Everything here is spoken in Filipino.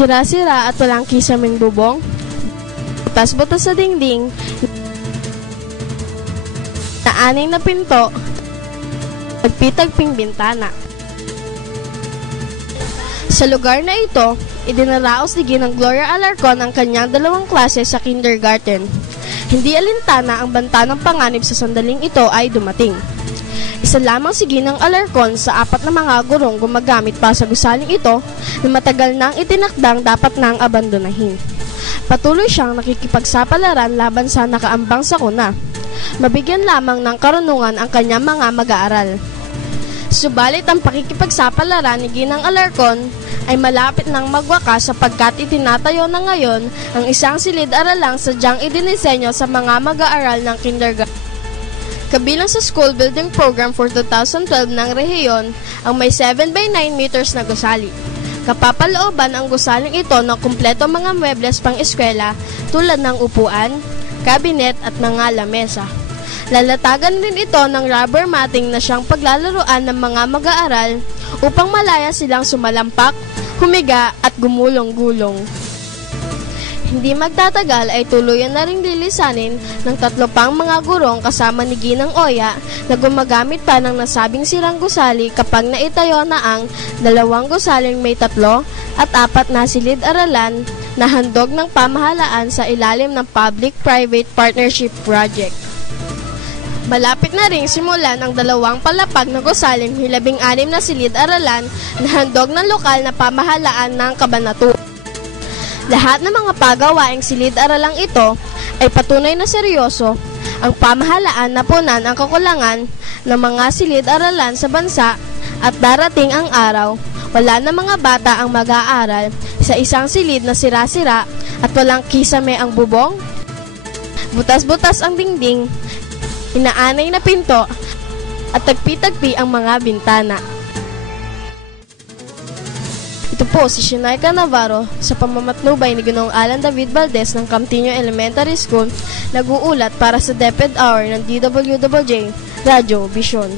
Sira-sira at walang kisaming bubong. Butas-butas sa dingding. Naaning na pinto. Nagpitagping bintana. Sa lugar na ito, idinaraos ni Ginang Gloria Alarcon ang kanyang dalawang klase sa kindergarten. Hindi alintana ang banta ng panganib sa sandaling ito ay dumating. Isa lamang si Ginang Alarcon sa apat na mga gurong gumagamit pa sa gusaling ito na matagal nang itinakdang dapat nang abandonahin. Patuloy siyang nakikipagsapalaran laban sa nakaambang sakuna. Mabigyan lamang ng karunungan ang kanyang mga mag-aaral. Subalit ang pakikipagsapalaran ni Ginang Alarcon ay malapit nang magwakas sapagkat itinatayo na ngayon ang isang silid-aralang sadyang idinisenyo sa mga mag-aaral ng kindergarten. Kabilang sa school building program for 2012 ng rehiyon ang may 7 by 9 meters na gusali. Kapapalooban ang gusaling ito ng kumpleto mga muebles pang eskwela tulad ng upuan, kabinet at mga lamesa. Lalatagan din ito ng rubber matting na siyang paglalaroan ng mga mag-aaral upang malaya silang sumalampak, humiga at gumulong-gulong. Hindi magtatagal ay tuluyan na ring lilisanin ng tatlo pang mga gurong kasama ni Ginang Oya na gumagamit pa ng nasabing sirang gusali kapag naitayo na ang dalawang gusaling may tatlo at apat na silid-aralan na handog ng pamahalaan sa ilalim ng Public-Private Partnership Project. Malapit na ring simulan ang dalawang palapag na gusaling hilabing anim na silid-aralan na handog ng lokal na pamahalaan ng Kabanatu. Lahat ng mga pagawaing silid-aralang ito ay patunay na seryoso. Ang pamahalaan na punan ang kakulangan ng mga silid-aralan sa bansa at darating ang araw, wala na mga bata ang mag-aaral. Sa isang silid na sira-sira at walang kisame ang bubong, butas-butas ang dingding, inaanay na pinto, at tagpi-tagpi ang mga bintana. Ito po si Shinaika Navarro sa pamamatnubay ni Ginong Alan David Valdez ng Camtino Elementary School nag-uulat para sa DepEd Hour ng DWWJ Radio Vision.